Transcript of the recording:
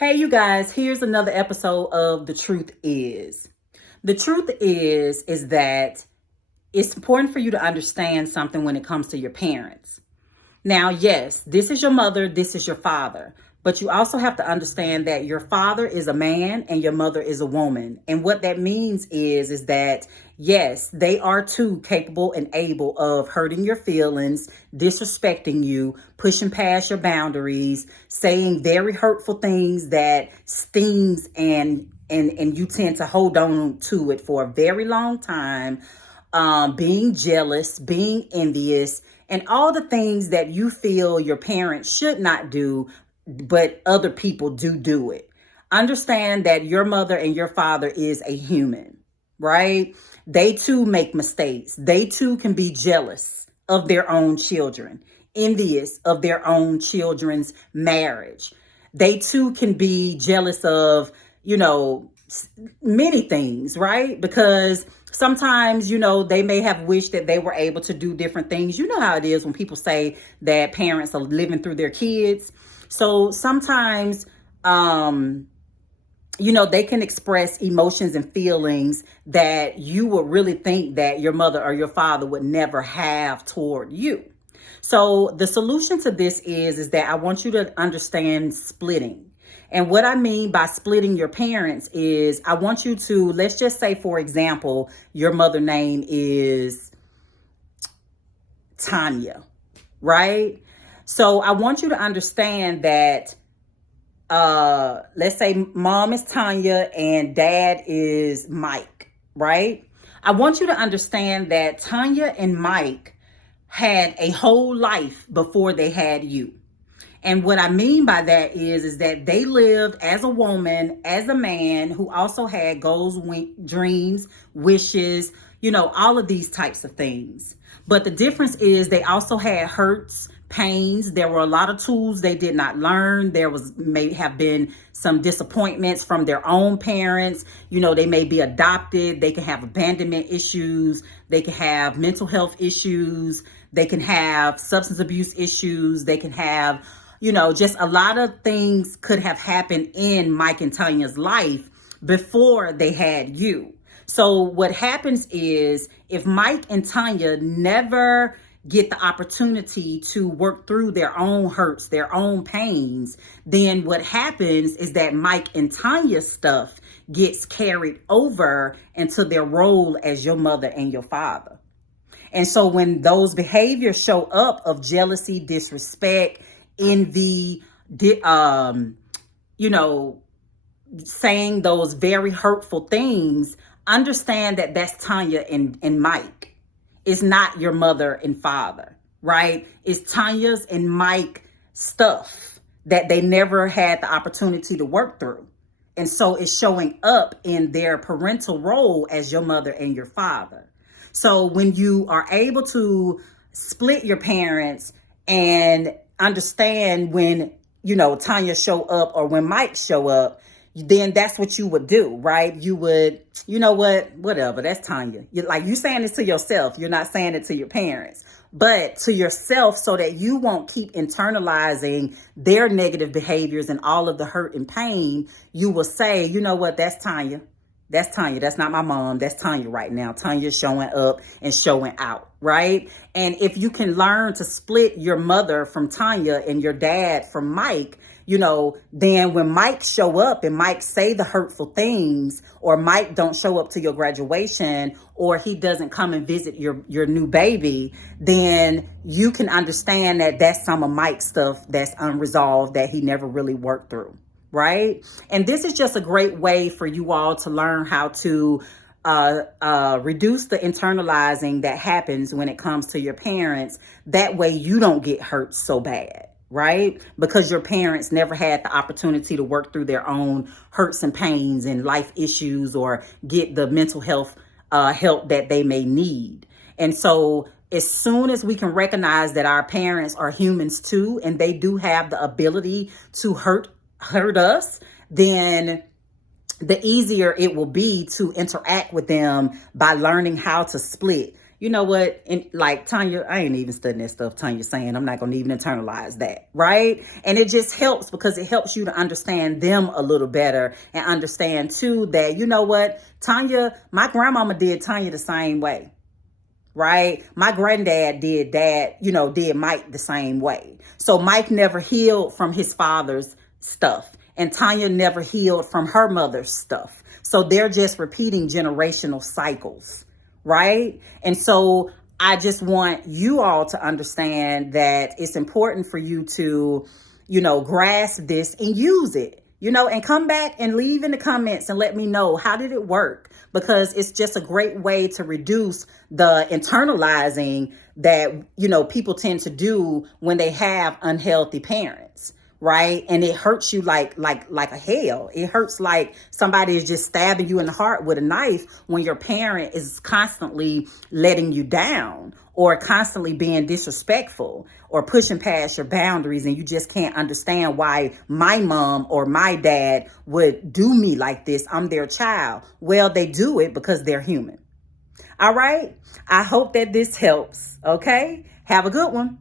Hey, you guys, here's another episode of The Truth Is. The truth is that it's important for you to understand something when it comes to your parents. Now, yes, this is your mother, this is your father. But you also have to understand that your father is a man and your mother is a woman. And what that means is that, yes, they are too capable and able of hurting your feelings, disrespecting you, pushing past your boundaries, saying very hurtful things that stings and you tend to hold on to it for a very long time, being jealous, being envious, and all the things that you feel your parents should not do, but other people do it. Understand that your mother and your father is a human, right? They too make mistakes. They too can be jealous of their own children, envious of their own children's marriage. They too can be jealous of, many things, right? Because sometimes, they may have wished that they were able to do different things. You know how it is when people say that parents are living through their kids. So sometimes, they can express emotions and feelings that you would really think that your mother or your father would never have toward you. So the solution to this is that I want you to understand splitting. And what I mean by splitting your parents is I want you to, let's just say, for example, your mother name is Tanya, right? So I want you to understand that, let's say mom is Tanya and dad is Mike, right? I want you to understand that Tanya and Mike had a whole life before they had you. And what I mean by that is that they lived as a woman, as a man who also had goals, dreams, wishes, all of these types of things. But the difference is they also had hurts, pains. There were a lot of tools they did not learn. There may have been some disappointments from their own parents. They may be adopted. They can have abandonment issues. They can have mental health issues. They can have substance abuse issues. They can have just a lot of things could have happened in Mike and Tanya's life before they had you. So what happens is if Mike and Tanya never get the opportunity to work through their own hurts, their own pains, then what happens is that Mike and Tanya's stuff gets carried over into their role as your mother and your father. And so when those behaviors show up of jealousy, disrespect, envy, saying those very hurtful things, understand that that's Tanya and Mike. It's not your mother and father, right? It's Tanya's and Mike stuff that they never had the opportunity to work through. And so it's showing up in their parental role as your mother and your father. So when you are able to split your parents and understand when, Tanya show up or when Mike show up, then that's what you would do, right? You would, whatever, that's Tanya. You saying this to yourself. You're not saying it to your parents, but to yourself so that you won't keep internalizing their negative behaviors and all of the hurt and pain. You will say, that's Tanya. That's Tanya. That's not my mom. That's Tanya right now. Tanya's showing up and showing out, right? And if you can learn to split your mother from Tanya and your dad from Mike, then when Mike show up and Mike say the hurtful things, or Mike don't show up to your graduation, or he doesn't come and visit your new baby, then you can understand that that's some of Mike's stuff that's unresolved that he never really worked through. Right? And this is just a great way for you all to learn how to reduce the internalizing that happens when it comes to your parents. That way you don't get hurt so bad, right? Because your parents never had the opportunity to work through their own hurts and pains and life issues or get the mental health help that they may need. And so as soon as we can recognize that our parents are humans too, and they do have the ability to hurt us, then the easier it will be to interact with them by learning how to split. you know what? And like Tanya, I ain't even studying that stuff Tanya's saying. I'm not going to even internalize that, right? And it just helps because it helps you to understand them a little better and understand too that, you know what? Tanya, my grandmama did Tanya the same way, right? My granddad did that, did Mike the same way. So Mike never healed from his father's stuff, and Tanya never healed from her mother's stuff. So they're just repeating generational cycles, right? And so I just want you all to understand that it's important for you to, grasp this and use it, and come back and leave in the comments and let me know, how did it work? Because it's just a great way to reduce the internalizing that, people tend to do when they have unhealthy parents. Right. And it hurts you like a hell. It hurts like somebody is just stabbing you in the heart with a knife when your parent is constantly letting you down or constantly being disrespectful or pushing past your boundaries. And you just can't understand why my mom or my dad would do me like this. I'm their child. Well, they do it because they're human. All right. I hope that this helps. Okay. Have a good one.